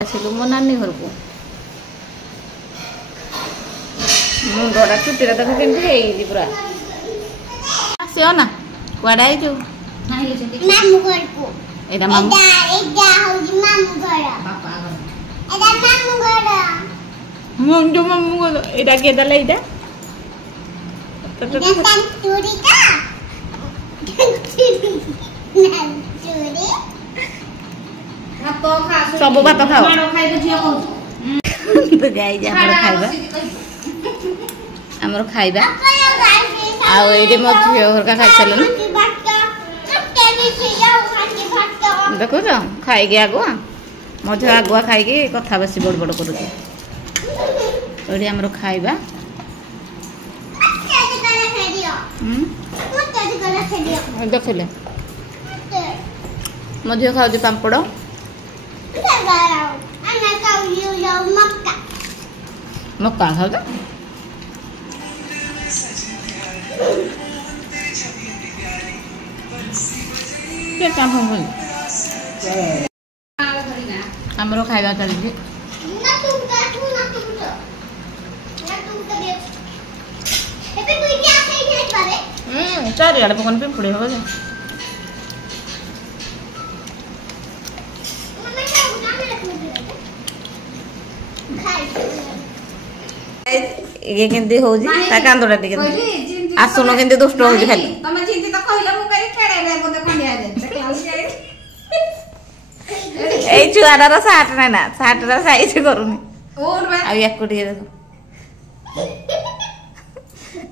ଆସିଲୁ ମୋ ନାନୀ ଘରକୁ। ମୁଣ୍ଡଟା ଚୁଟିଟା ଦେଖ କେମିତି ହେଇଛି ପୁରା। ଆସିବ ନା କୁଆଡ଼େ ଆଇଛୁ? ମାମୁଁ ଘରକୁ। ଏଇଟା ମାମୁଁ ଏଇଟା ହଉଛି ମାମୁଁ ଘର। ବାପା ଘର। ଏଇଟା ମାମୁଁ ଘର। ଯୋଉ ମାମୁଁ ଘର ଏଇଟା କିଏ ଦେଲା ଏଇଟା? ଚୁରିଟା ସବୁ ଭାତ ଖାଅ ଗାଈ ଆମର ଖାଇବା ଆଉ ଏଇଠି ମୋ ଝିଅ ଘରକା ଖାଇସାରିଲୁଣି ଦେଖୁଛ ଖାଇକି ଆଗୁଆ ମୋ ଝିଅ ଆଗୁଆ ଖାଇକି କଥା ବେଶୀ ବଡ଼ ବଡ଼ କରୁଛି। ଏଇଠି ଆମର ଖାଇବା ଦେଖିଲେ ମୋ ଝିଅ ଖାଉଛି ପାମ୍ପଡ଼ ମକା ଖାଉଛ ଆମର ଖାଇବା ଚାଲିଛି। ଚାରିଆଡ଼େ ପକନ ପିମ୍ପୁଡ଼ି ହବ ଯେ ଇଏ କେମିତି ହଉଛି ତା କାନ୍ଦଟା ଟିକେ ଆସୁନ କେମିତି ଦୁଷ୍ଟ ହଉଛି ଖାଲି। ଏଇ ଛୁଆଟାର ସାର୍ଟ ନାଇଁ ନା ସାର୍ଟଟା ସାଇଜ କରୁନି ଆଉ ୟାକୁ ଟିକେ ଦେଖ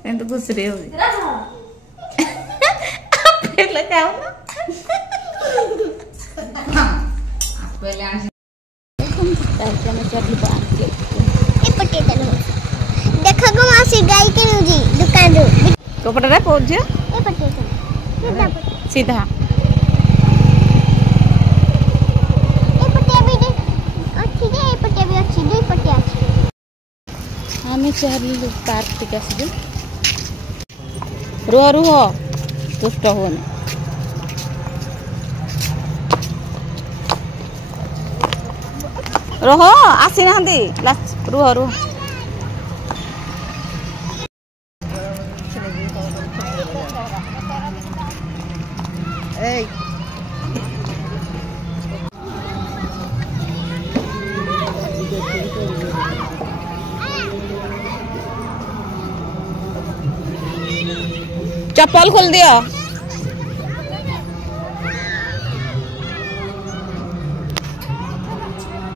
ଏମିତି ଖୁସିରେ ହଉଛି। देखो मासी गाय के नुजी दुकान रो कपड़ा पहुंच जा ए पट्टे सीधा ए पट्टे भी अच्छी जे ए पट्टे भी अच्छी दुई पट्टे अच्छी हमें चल पार्क टिक आसु रुह रुह दुष्ट हुए रह आसी ना रुह रुह चप्पल खोल दिया।